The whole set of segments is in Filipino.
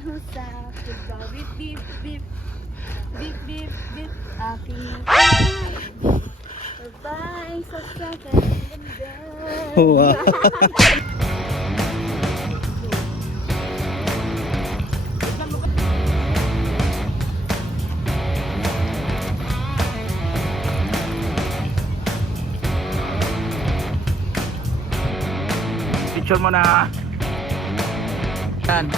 maneho sa bawit beep beep beep beep beep aking babaeng sasakay ganda. Wow. Picture mo na. Yan.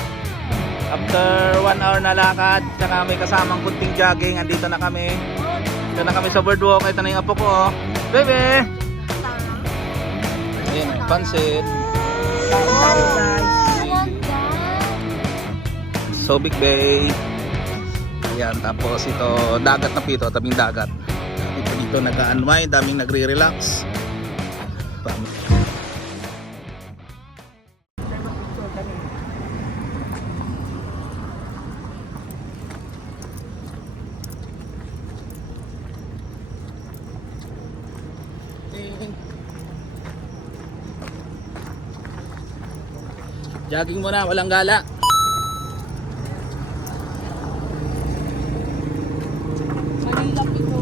After 1 hour na lakad, saka may kasamang kunting jogging, andito na kami. Dito na kami sa boardwalk. Ito na yung apo ko, oh. Bebe! Ayan, may pansit. Subic Bay. Ayan, tapos ito, dagat na pito, tabing dagat. Dito nag-unwind, daming nagre-relax. Jogging muna, walang gala. Manila pito.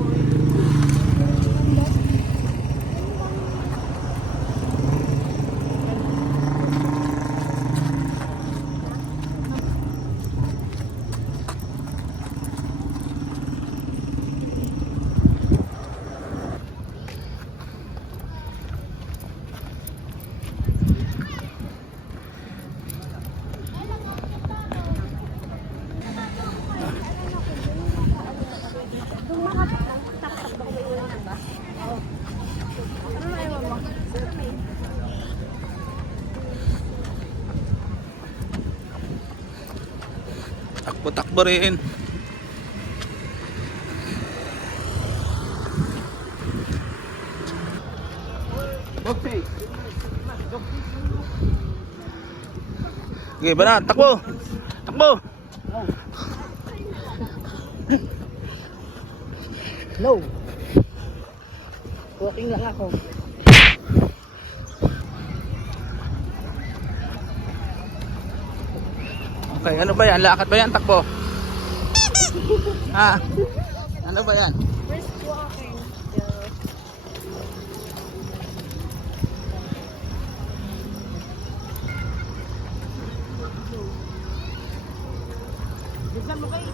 Takbo-takbo rin. Okay. Okay, banat, takbo. Takbo. No. Walking lang ako. Okay, ano ba yan? Lakad ba yan? Takbo? Ha? Ano ba yan? First walking. Diyan mo kayo.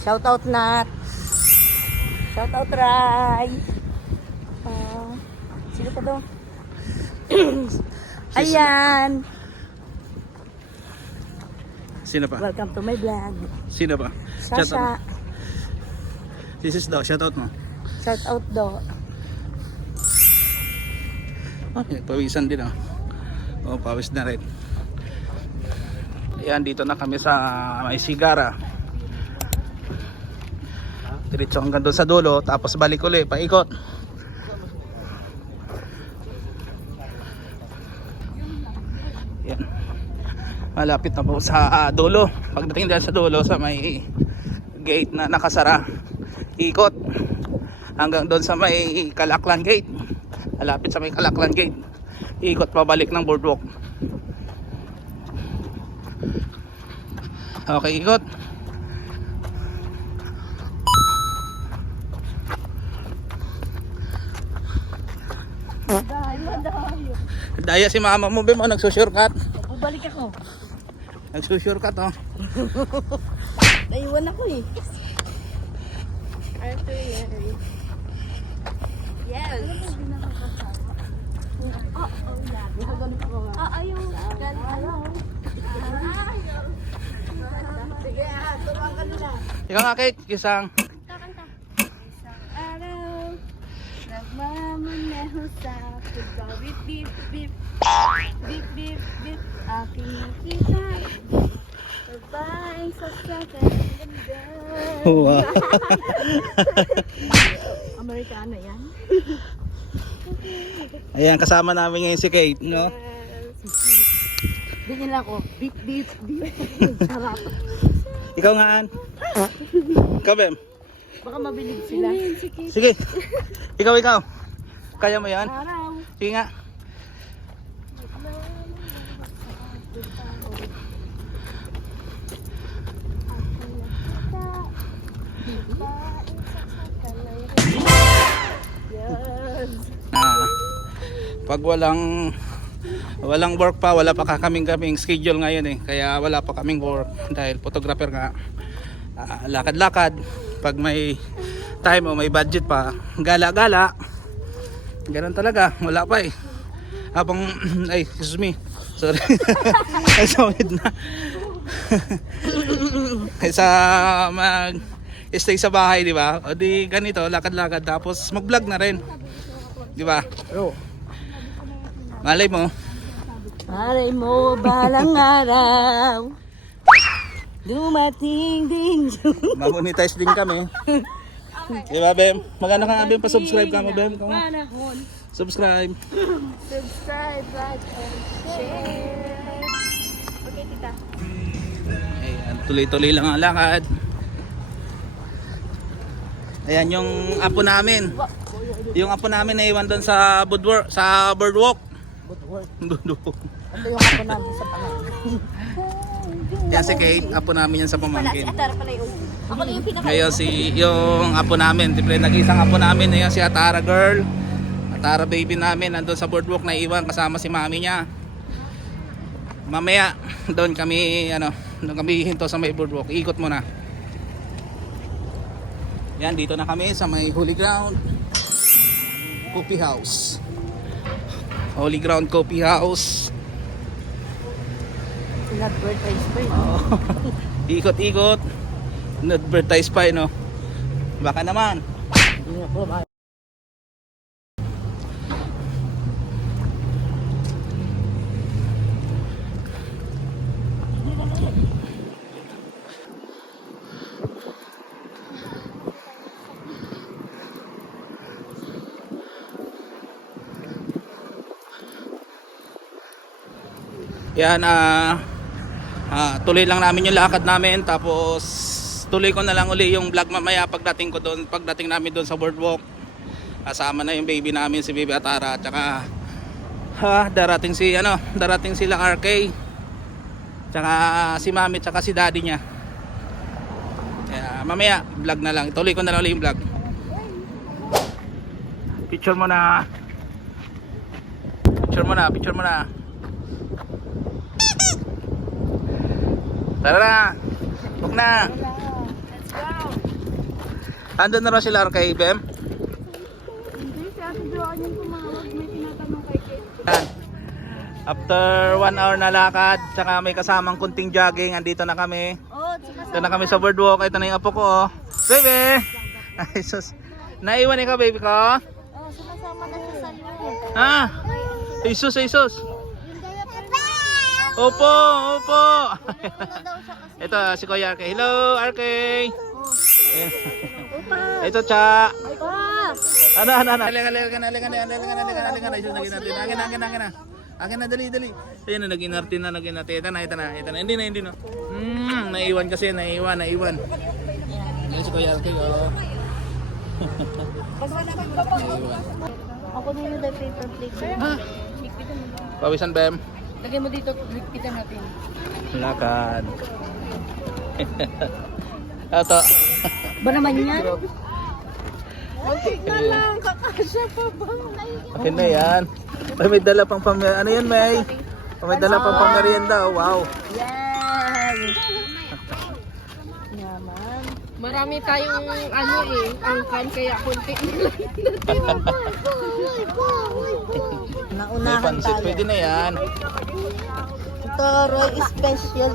Shout out Nat. Shout out Rai. Sino pa doon? Ayan. Sino pa? Welcome to my vlog. Sino pa? Shout Sasha. out. This is daw, shout out mo. Shout out do. Okay, pawisan din, oh. Oh, pawis na rin. Ayan, dito na kami sa may Sigara. Diretso hanggang doon sa dulo, tapos balik uli, paikot. Ayan. Malapit na po sa dulo. Pagdating dyan sa dulo, sa may gate na nakasara, ikot hanggang doon sa may Kalaklan Gate. Malapit sa may Kalaklan Gate, ikot pabalik ng boardwalk. Okay, ikot. Daya si mama mo, Bim, oh, nagsusurkat. Balik ako. Nagsusurkat, oh. Naiwan ako eh. Arthur Yerry. Yes. Ayaw. Sige, tumang ka nila. Ikaw nga, Kate, kisang. Araw, nagmamaneho sa bawit beep beep beep beep beep aking nakita babaeng sasakay ganda. Wow. Amerikano yan. Ayan, kasama namin ngayon si Kate, no? Bigyan lang ako. Beep, beep, beep. Sarap. Ikaw nga, An. Ikaw, Bem. Baka mabilib sila. Sige. Ikaw. Kaya mo yan? Araw. Sige nga. Yes. Pag walang work pa, wala pa kaming schedule ngayon eh. Kaya wala pa kaming work dahil photographer nga. Lakad-lakad. Pag may time o may budget pa, gala-gala. Ganun talaga, wala pa eh. Habang ay, excuse me. Sorry. Ay, sawid na. Kaysa stay sa bahay, di ba? O di ganito, lakad-lakad tapos mag-vlog na rin. Di ba? Malay mo. Malay mo, balang araw. Dumating din yun. Mamonetize din kami. Di ba, Bem? Maganda ka nga, Bem? Pa-subscribe ka mo, Bem? Panahon. Subscribe. Subscribe, like, and share. Okay, tita. Ayan, tuloy-tuloy lang ang lakad. Ayan yung apo namin. Yung apo namin na iwan doon sa boardwalk. Boardwalk. Ito yung ako namin sa panahon. Yan si Kate, apo namin yan sa pamangkin. Atara pala yung ako lang yung pinaka. Ngayon yung apo namin, siyempre nag-isang apo namin, ayan si Atara girl. Atara baby namin, nandun sa boardwalk na iwan kasama si mami niya. Mamaya, doon kami hinto sa may boardwalk. Ikot muna. Yan, dito na kami sa may Holy Ground Coffee House. Holy Ground Coffee House. Advertise pa yun. Ikot-ikot. Advertise pa no. Baka naman. Yan, tuloy lang namin yung lakad namin, tapos tuloy ko na lang uli yung vlog mamaya pagdating namin doon sa boardwalk. Kasama na yung baby namin, si Baby Atara, at saka darating sila RK, tsaka si mami, tsaka si daddy niya. Kaya mamaya vlog na lang, tuloy ko na lang uli yung vlog. Picture mo na. Tara na. Huwag na. Let's go. Andun na rin sila kay Bem. Hindi, si Ate Joanne yung tumawag. May tinatanong kay Kate. Yan. After 1 hour na lakad, tsaka may kasamang kunting jogging, andito na kami. Oh, tsaka Ito na kami sa boardwalk. Ito na yung apo ko. Oh. Baby! Ay, sus. Naiwan ikaw, baby ko? sumasama na siya sa loob. Ah! Jesus. Opo. Ito si Kuya RK. Hello, RK. Ito, Cha. Ano. Halika na. Akin na, dali. Ayun na, nag-inarte na. Ito na. Hindi na. Naiwan kasi, naiwan. Ayun si Kuya RK. Oh. Ako na yung paper plate. Pawisan, Bem. Lagay mo dito, likpitan natin. Lakad. Ito. Ba naman yan? Muntik na lang, kakasya pa ba? Akin na yan. Ay, may dala pang ano yan, May? May dala pang pamerienda. Oh, wow. Yan! Yaman. Marami tayong angkan, kaya konti na lang. May Naunahan pansit. tayo. Pwede na yan. Ito, Roy Special.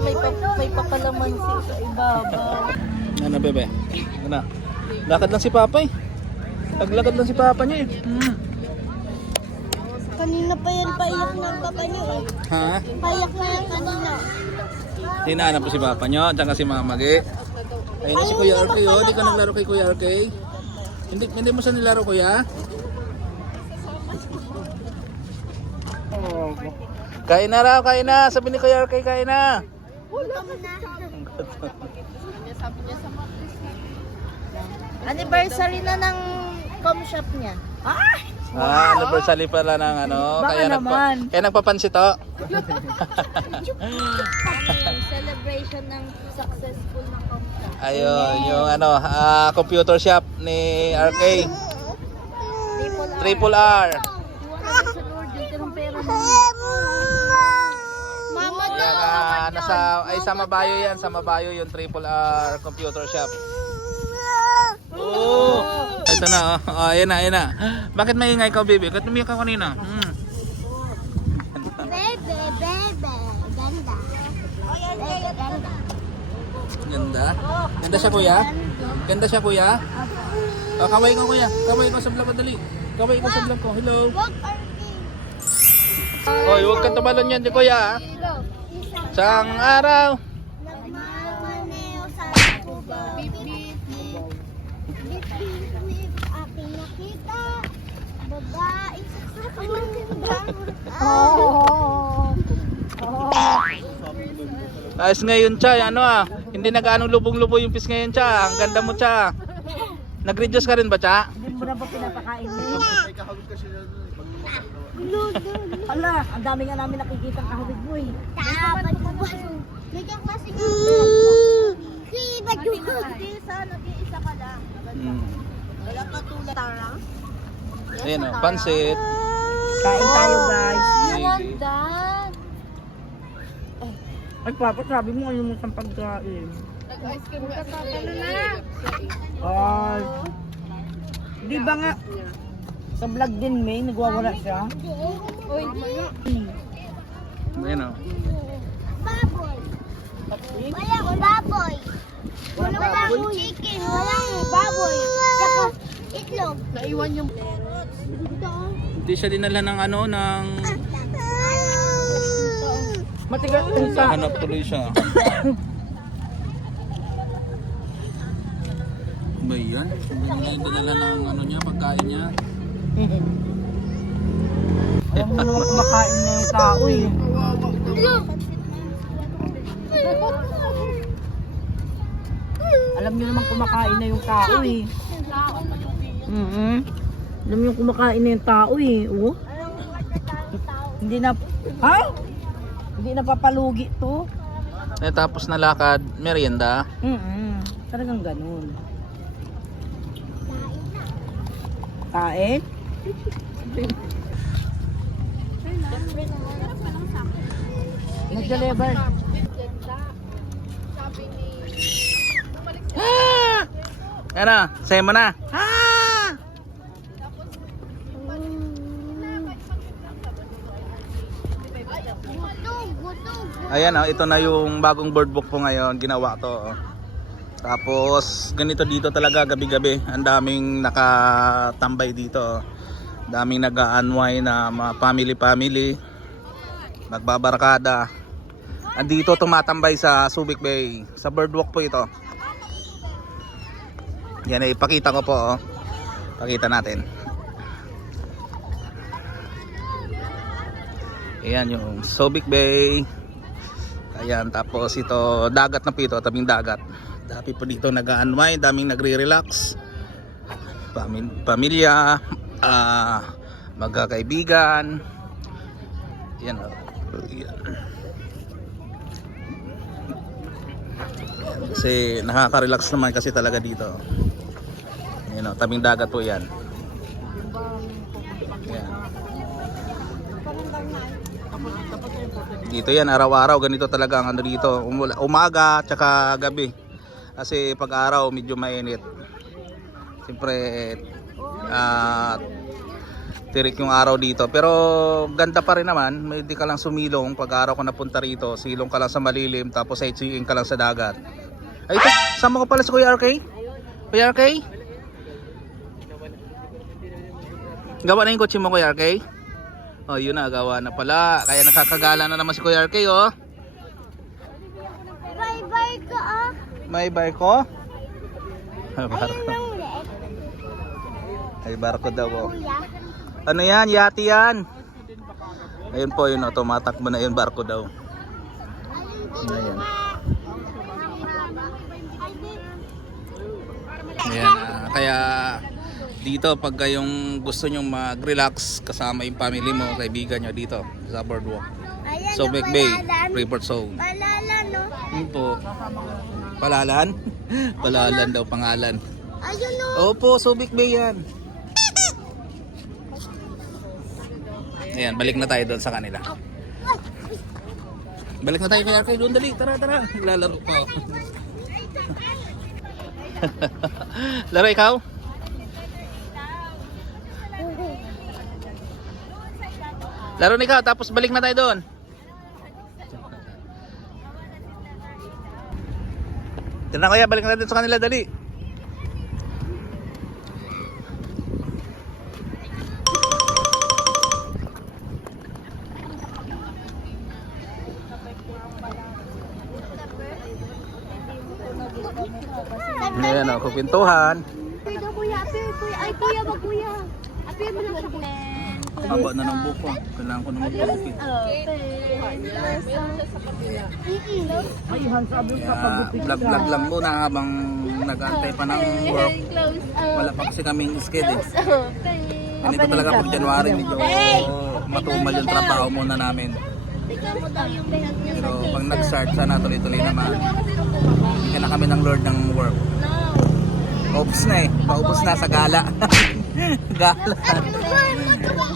May papalamansi sa ibabaw. Ano, bebe? Ano? Lakad lang si Papa eh. Naglakad lang si Papa niya eh. Kanina pa yan, paiyak na ang papa niyo eh. Ha? Paiyak na yan kanina. Hinahanap po si Papa niyo, tsaka si Mama Gi. Ayun na si Kuya RK, oh. Hindi ka naglaro kay Kuya RK? Hindi mo siya nilaro, Kuya? Kain na raw, kain na. Sabi ni Kuya RK, kain na. Sabi niya sa matris. Anniversary na ng com shop niya. Anniversary pala ng ano. Baka Kaya, naman. kaya nagpapansit, oh. Celebration ng successful na com shop. Ayun, yung ano, computer shop ni RK. Triple R. Mama Yan, sa Mabayo yan, sa Mabayo yung Triple R computer shop. Oh, ito na, oh. Ayan na, ayan na. Bakit maingay ka, baby? Bakit umiyak ka kanina? Bebe. Ganda. Ganda. Ganda? Ganda siya, kuya? Ganda siya, kuya? Oh, kaway ko, kuya. Kaway ko sa vlog ko, dali. Kaway ko sa vlog ko. Hello. Hoy, huwag kang tumalon yan, di kuya. Sang araw. Nagmamaneo sa kubo. Bip. Aking nakita. Babae sa maganda. Ayos ngayon, Chay. Ano hindi na gaano lubong-lubo yung fish ngayon, Cha. Ang ganda mo, Cha. Nag-reduce ka rin ba, Cha? Hindi mo na ba pinapakain mo? Hala, ang dami nga namin nakikita ang kahawig mo eh. Dapat mo ba? Nagyan kasi nga. Ba't yung nag-iisa ka lang? Wala ka tulad. Tarang? Ayan o, pansit. Kain tayo guys. Ganda. Ay papa, sabi mo ayaw mo sa pagkain. Nag-ice cream ka sa na. Ay. Di ba nga sa vlog din may nagwawala siya? Uy, Ayan o. Baboy. Walang baboy. Walang chicken. Walang baboy. Saka itlog. naiwan yung... Hindi siya dinala ng ano, ng... Matigas din sa. Hanap tuloy siya. Ba yan? Hindi dinala ng ano niya, pagkain niya. Alam mo naman kumakain na yung tao eh. Alam niyo naman kumakain na yung tao eh. Alam niyo kumakain na yung tao eh. Oh. Hindi na... Ha? Hindi na papalugi to. Tapos na lakad, merienda. Talagang ganun. Kain? Nag-deliver. Sabi ni... Yan na, sayo mo na. Ayan ito na yung bagong board book po ngayon, ginawa to. Tapos ganito dito talaga gabi-gabi, ang daming nakatambay dito. Daming nag-unwind na mga family, nagbabarakada. Andito tumatambay sa Subic Bay, sa boardwalk po ito. Yan ipakita ko po, pakita natin. Ayan yung Subic Bay. Ayan, tapos ito dagat na po ito, tabing dagat. Dami po dito nag-unwind, daming nagre-relax. Pamilya, magkakaibigan. Yan o. Yan. Kasi nakaka-relax naman kasi talaga dito. Yan o, tabing dagat po yan. Yan. Dito yan, araw-araw ganito talaga ang ano dito. Umaga tsaka gabi. Kasi pag araw medyo mainit. Siyempre tirik yung araw dito. Pero ganda pa rin naman. Hindi ka lang sumilong. Pag araw ka napunta rito, silong ka lang sa malilim. Tapos sightseeing ka lang sa dagat. Ay ito, sama ko pala si Kuya RK. Kuya RK? Gawa na yung kotse mo, Kuya RK? Oh, yun na, gawa na pala. Kaya nakakagala na naman si Kuya RK, oh. Bye-bye ka ah. May barko? Barko. Ay, barko daw po. Kuya. Ano yan? Yati yan. Ayun po yun, tumatakbo na yun, barko daw. Ayan. Ayan, kaya dito pag kayong gusto nyong mag-relax kasama yung family mo, kaibigan nyo dito sa boardwalk. Subic Bay, Freeport Zone. Palala, no? Yun po. Palalan? Palalan daw pangalan. Ayun, no? Opo, Subic Bay yan. Ayan, balik na tayo doon sa kanila. Balik na tayo kay doon, dali. Tara, tara. Lalaro pa ako. Laro ikaw? Laro na ikaw, tapos balik na tayo doon. Tara na kuya, balik na tayo sa kanila, dali. Ayan o, kupintuhan. Kuya, kuya, kuya. Ay, kuya, wag kuya. Apir mo lang siya. Haba na ng buko. Kailangan ko na magpagupit. Vlog lang muna habang nag-aantay pa ng work. Wala pa kasi kaming schedule. Ganito talaga pag January, medyo matumal yung trabaho muna namin. Tignan mo daw yung behag niya. So pag nag-start, sana tuloy-tuloy naman. Bigyan na kami ng Lord ng work. Oops na eh. Paubos na sa gala. Gala.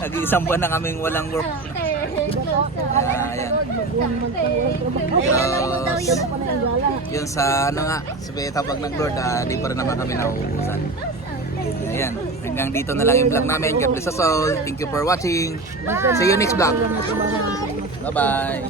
Nag-iisang buwan na kaming walang work. Ayan. Yun sa ano nga, sabi tabag ng Lord, di pa rin naman kami nauubusan. Ayan, hanggang dito na lang yung vlog namin. God bless us all. Thank you for watching. See you next vlog. Bye-bye.